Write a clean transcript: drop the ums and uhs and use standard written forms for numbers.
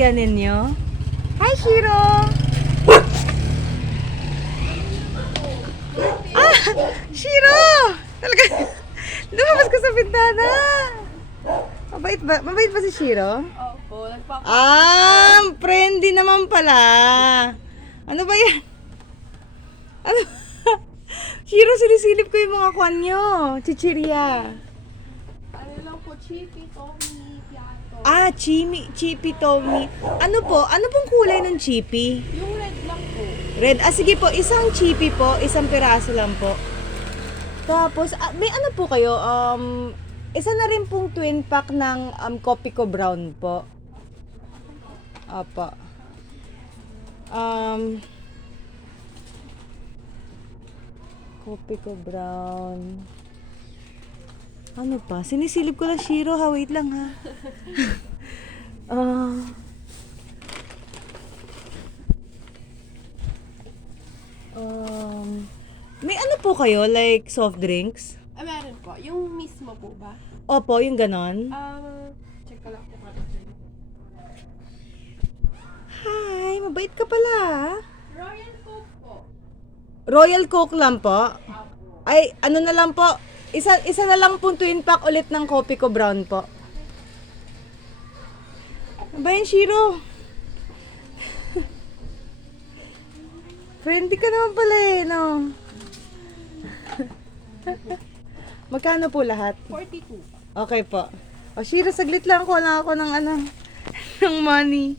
chichirya ninyo? Hi, Shiro! Ah! Shiro! Talaga, lumabas ka sa bintana! Mabait ba si Shiro? Opo, Friendly naman pala. Ano ba yan? Ano? Shiro, sinisilip ko yung mga kwan nyo. Chichirya. Ano lang po, chippy, Tommy, piato. Chippy Tommy. Ano pong kulay ng chippy? Yung red lang po. Red. Sige po, isang chippy po, isang piraso lang po. Tapos, may ano po kayo? Isa na rin pong twin pack ng Copico Brown po. Apa. Copico Brown. Ano pa? Sinisilip ko lang, Shiro, ha? Wait lang, ha? May ano po kayo? Like soft drinks? Meron po. Yung mismo po ba? Opo, yung ganon. Check ko lang po. Hi, mabait ka pala, ha? Royal Coke po. Royal Coke lang po? Apo. Ay, ano na lang po? Isa na lang pong twin pack ulit ng Copico Brown po. Ano ba yun, Shiro? Friendly ka naman pala eh, no? Magkano po lahat? 42. Okay po. O, Shiro, saglit lang ko na ako ng ng money.